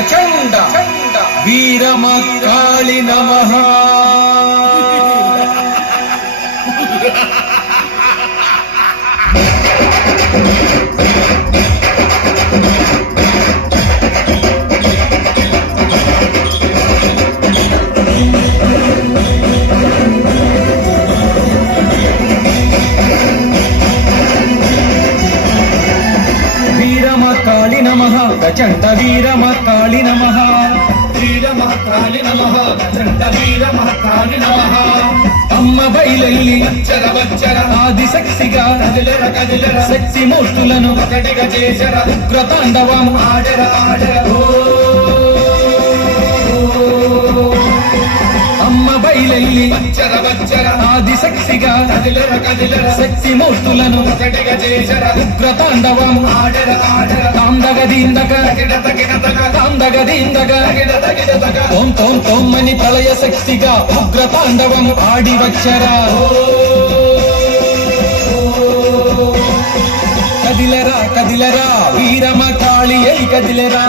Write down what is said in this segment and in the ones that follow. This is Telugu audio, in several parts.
ప్రచండ వీరమకాళి నమః. వీరమకాళి నమః ప్రచండ వీరమకాళి నమః. వీరమకాళి నమః ప్రచండ వీరమకాళి నమః. అమ్మ బయలెల్లి వచ్చర వచ్చర ఆదిశక్తిగా కదిలెర కదిలెర శక్తి మూర్తులను ఒకటిగా చేసర ఉగ్రతాండవం ఆడర ఆడర ఓ. అమ్మ బయలెల్లి వచ్చర వచ్చర ఆదిశక్తిగా కదిలెర కదిలెర శక్తి మూర్తులను ఒకటిగా చేసర ఉగ్రతాండవం ఆడర ఆడర తాందగదీందగ తగిన తగిన తగ తాందగదీందగ తగిన తగిన తగ ఓం తోం తోమ్మని ప్రళయ శక్తిగా ఉగ్రతాండవం ఆడి వచ్చరా. కదిలరా కదిలరా వీరమకాళి అయి కదిలరా.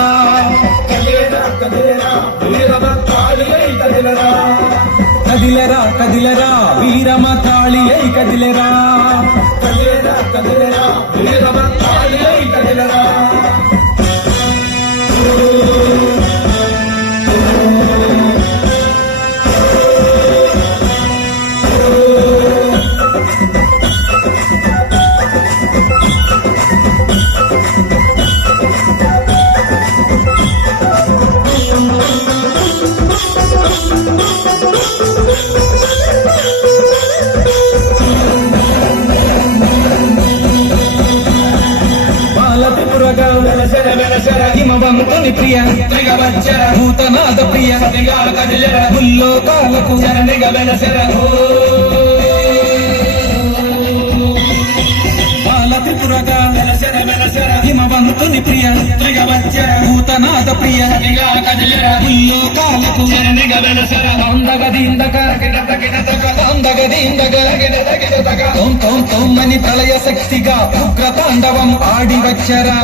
కదిలెర కదిలెర వీరమకాళి అయి కదిలెరా. కదిలరా కదిలరా వీరమకాళి అయి కదిలరా. కదిలెర కదిలెర వీరమకాళి అయి కదిలెరా. బాలత్రిపురగా వెలసెర వెలసెర హిమవంతుని ప్రియ త్రిగ వచ్చర భూతనాద ప్రియ త్రిగ కదిలెర ముల్లోకాలకు చరణిగ వెలసెర ఓ. బాలత్రిపురగా వెలసెర వెలసెర హిమవంతుని ప్రియ త్రిగ వచ్చర భూతనాద ప్రియ త్రిగ కదిలెర ముల్లోకాలకు చరణిగ వెలసెర తాందగదీందగ తగిన తగిన తగ తాందగదీందగ తగిన తగిన తగ తోం తోం తోమ్మని ప్రళయ శక్తిగా ఉగ్రతాండవం ఆడి వచ్చరా.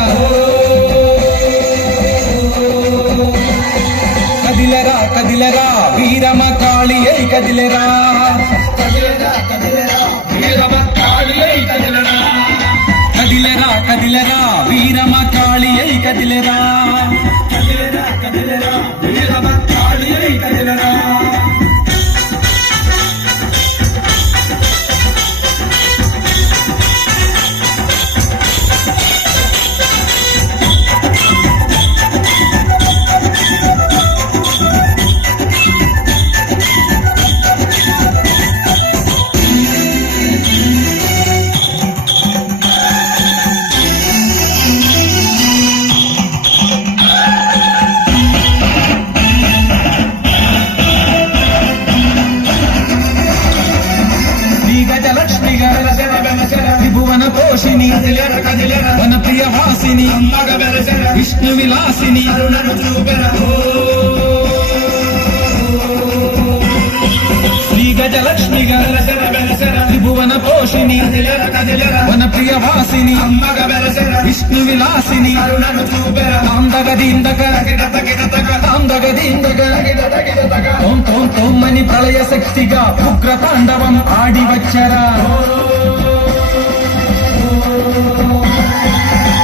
కదిలరా కదిలరా వీరమకాళి అయి కదిలరా. కదిలెర కదిలెర వీరమకాళి అయి కదిలెరా. కదిలరా కదిలరా వీరమకాళి అయి కదిలరా. కదిలెర కదిలెర వీరమకాళి అయి కదిలెరా. శ్రీగజలక్ష్మిగా వెలసెర వెలసెర త్రిభువన పోషిణి కదిలెర కదిలెర వన ప్రియ వాసిని అమ్మగ వెలసెర విష్ణు విలాసిని కరుణను చూపెర ఓ. శ్రీగజలక్ష్మిగా వెలసెర వెలసెర త్రిభువన పోషిణి కదిలెర కదిలెర వన ప్రియ వాసిని అమ్మగ వెలసెర విష్ణు విలాసిని కరుణను చూపెర తాందగదీందగ తగిన తగిన తగ తాందగదీందగ తగిన తగిన తగ తోం తోం తోమ్మని ప్రళయ శక్తిగా ఉగ్రతాండవం ఆడి వచ్చరా.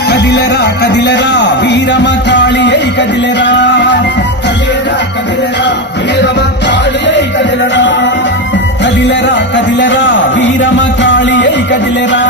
కదిలరా కదిలరా వీరమకాళి అయి కదిలరా. కదిలెర కదిలెర వీరమకాళి అయి కదిలెరా. కదిలరా కదిలరా వీరమకాళి అయి కదిలరా.